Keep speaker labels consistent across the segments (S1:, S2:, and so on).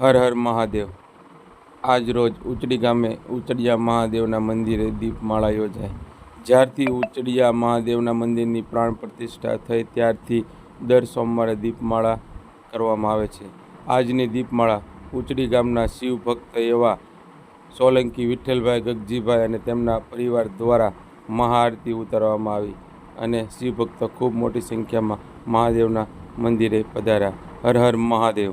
S1: હર હર મહાદેવ. આજ રોજ ઉચડી ગામે ઉચડિયા મહાદેવના મંદિરે દીપમાળા યોજાય. જ્યારથી ઉચડિયા મહાદેવના મંદિરની પ્રાણ પ્રતિષ્ઠા થઈ ત્યારથી દર સોમવારે દીપમાળા કરવામાં આવે છે. આજની દીપમાળા ઉચડી ગામના શિવ ભક્ત એવા સોલંકી વિઠ્ઠલભાઈ ગગજીભાઈ અને તેમના પરિવાર દ્વારા મહાઆરતી ઉતારવામાં આવી અને શિવ ભક્તો ખૂબ મોટી સંખ્યામાં મહાદેવના મંદિરે પધાર્યા. હર હર મહાદેવ.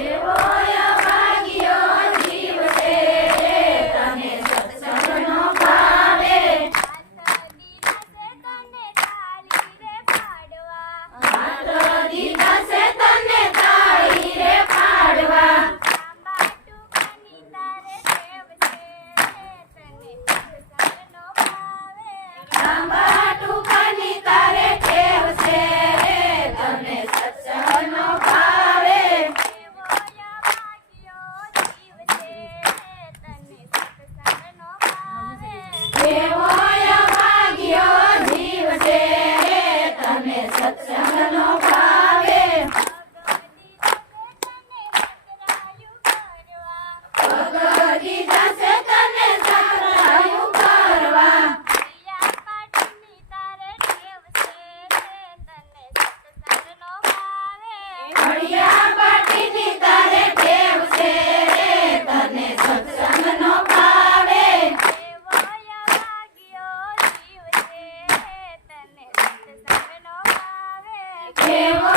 S2: Yeah. There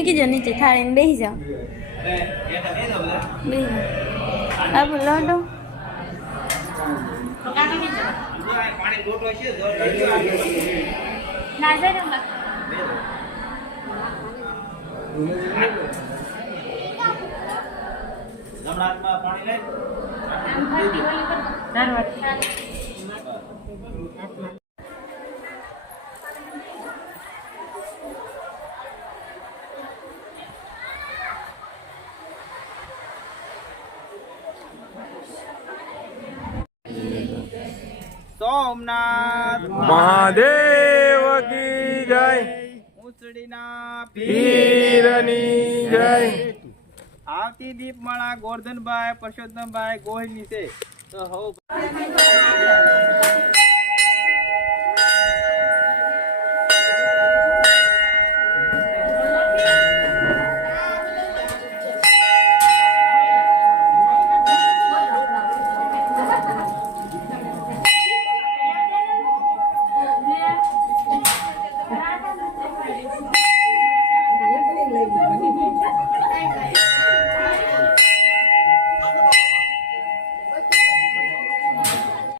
S3: મૂકી દો નીચે થાળીને બેસી જાઓ. આપણું લોટો
S2: ના જરૂર
S4: સોમનાથ
S1: મહાદેવ કી જય.
S4: ઉસળીના
S1: પીરની જય.
S4: આવતી દીપમાળા ગોરધનભાઈ પરસોત્તમભાઈ ગોહિલની છે. તો હવ